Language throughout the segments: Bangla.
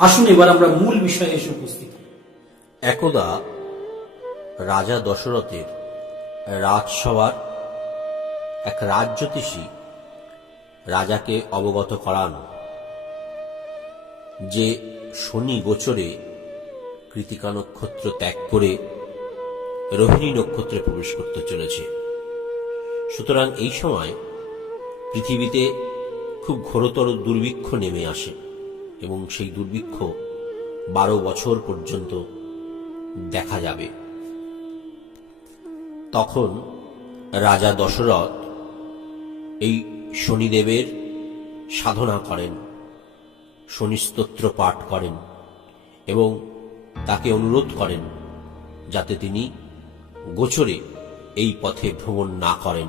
আসুন এবার আমরা মূল বিষয়ে এসে উপস্থিত একদা রাজা দশরথের রাজসভার এক রাজ্যতীষী রাজাকে অবগত করান, যে শনি গোচরে কৃতিকা নক্ষত্র ত্যাগ করে রোহিণী নক্ষত্রে প্রবেশ করতে চলেছে। সুতরাং এই সময় পৃথিবীতে খুব ঘোরতর দুর্ভিক্ষ নেমে আসে। এবং সেই দুর্ভিক্ষ বারো বছর পর্যন্ত দেখা যাবে। তখন রাজা দশরথ এই শনিদেবের সাধনা করেন, শনিস্তোত্র পাঠ করেন এবং তাকে অনুরোধ করেন যাতে তিনি গোচরে এই পথে ভ্রমণ না করেন।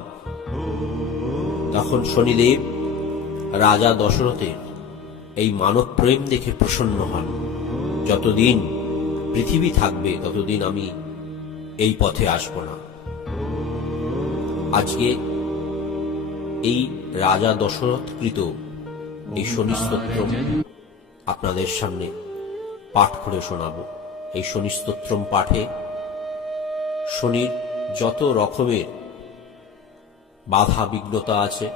তখন শনিদেব রাজা দশরথের এই মানব প্রেম দেখে প্রসন্ন হন। যতদিন পৃথিবী থাকবে, ততদিন আমি এই পথে আসব না। আজকে এই রাজা দশরথকৃত এই শনিস্তোত্র আপনাদের সামনে পাঠ করে শোনাব। এই শনিস্তোত্রম পাঠে শনির যত রকমের বাধা বিঘ্নতা আছে,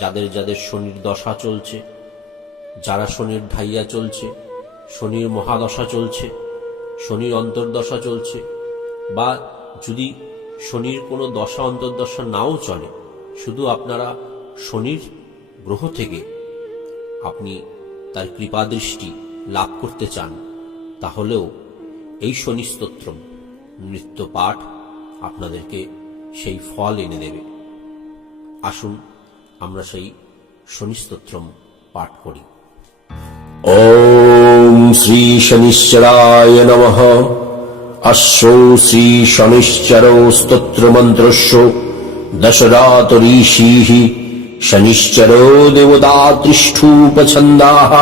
যাদের যাদের শনির দশা চলছে যারা শনির ঢাইয়া চলছে, শনির মহাদশা চলছে, শনির অন্তর্দশা চলছে, বা যদি শনির কোনো দশা অন্তর্দশা নাও চলে, শুধু আপনারা শনির গ্রহ থেকে আপনি তার কৃপাদৃষ্টি লাভ করতে চান, তাহলেও এই শনি স্তোত্রম নৃত্য পাঠ আপনাদেরকে সেই ফল এনে দেবে। আসুন আমরা সেই শনি স্তোত্রম পাঠ করি। ॐ श्रीशनिश्चराय नमः अश्वौ श्रीशनिश्चरौ स्तोत्रमन्त्रस्यो दशरातरीषीः शनिश्चरो देवतात्रिष्ठूपछन्दाः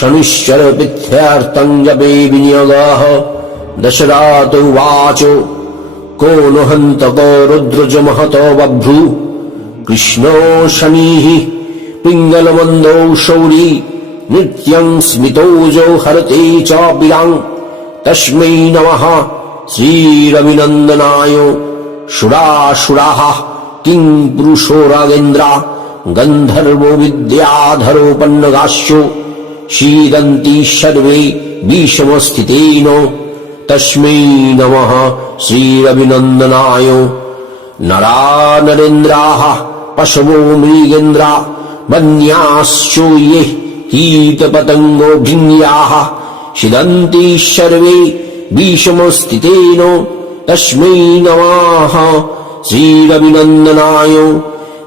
शनिश्चरपिथ्यार्थम् जपे विनियोगाः दशरात उवाच को नु हन्तको रुद्रजमहतो बभ्रू कृष्णो शनिः पिङ्गलमन्दौ शौरी नित्यम् स्मितोजो हरते चापिराम् तस्मै नमः। श्रीरविनन्दनाय। सुरासुराः किम् पुरुषो रागेन्द्रा गन्धर्वो विद्याधरोपन्नगास्यो शीदन्ति सर्वे विषमस्थितेन तस्मै नमः। श्रीरविनन्दनाय। नरा नरेन्द्राः पशवो मृगेन्द्रा। वन्याश्चो ये হীতপতঙ্গো ভিন্যাহ সিদন্তি সর্বে বিষমস্থিতেন তস্मै নমাহ শ্রীরবিনন্দনায়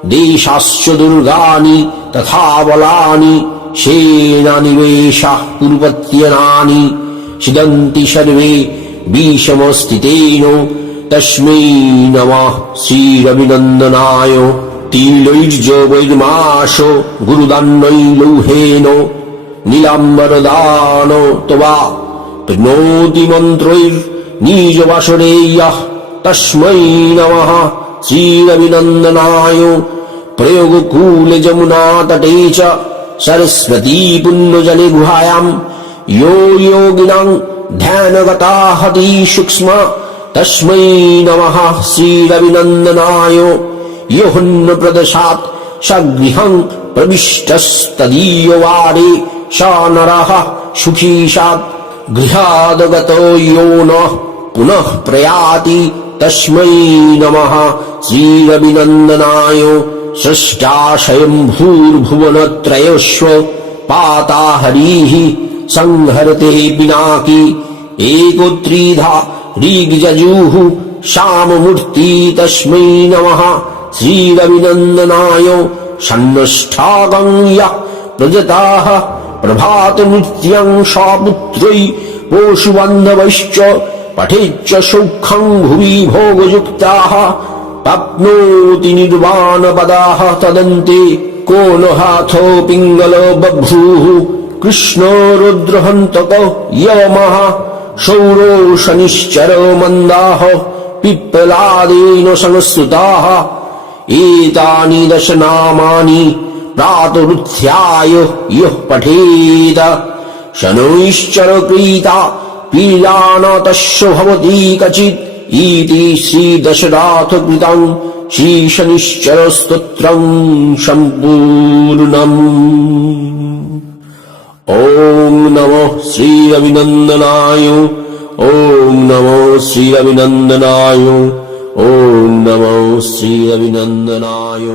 দেশাশ্চ দুর্গানি তথা বলানি সেনানিবেশাহ পূর্বত্যনানি সিদন্তি সর্বে বিষমস্থিতেন তস্मै নমঃ শ্রীরবিনন্দনায় शिदन्ति सर्वे विषमस्थितेन तस्मै नमः श्रीरविनन्दनाय तिलैर्जवैर्माश गुरुदान्नै लौहेन नीलाम्बरदान त्वा प्रणोति मन्त्रैर्निजवासरेयः तस्मै नमः श्रीरविनन्दनाय प्रयोगकूलजमुनातटे च सरस्वती पुण्यजले गुहायाम् यो योगिनाम् ध्यानगता हति सूक्ष्म तस्मै नमः श्रीरविनन्दनाय योहन्न प्रदशात् सगृहम् प्रविष्टस्तदीयवारे स नरः सुखी स्यात् गृहादगतो यो न पुनः प्रयाति तस्म तस्मै नमः श्रीरविनन्दनाय षष्टाशयम्भूर्भुवनत्रयस्व पाता हरिः संहरते पिनाकी एकोत्रीधा ऋग्जजुः श्याममूर्ति तस्मै नमः श्रीरविनन्दनाय षण्ष्ठागम् यः प्रजताः प्रभात नृत्यं स्वपुत्रै पोषुबान्धवैश्च पठेच्च सौखं भुवि भोगयुक्ताः प्राप्नोति निर्वाणपदाः तदन्ते को न हाथो पिङ्गलो बभ्रूः कृष्णो रुद्रहन्तक यमः शौरो शनिश्चरो मन्दाः पिप्पलादेन संस्तुताः एतानि दश नामानि प्रातरुत्थ्याय यः पठेत शनैश्चर क्रीता पीडा न तस्य भवति कचित् इति श्रीदशराथकृतम् श्रीशनिश्चरस्तोत्रम् सम्पूर्णम् ॐ नमः श्रीरविनन्दनाय ॐ नमः श्रीरविनन्दनाय انما وصي بنا النعي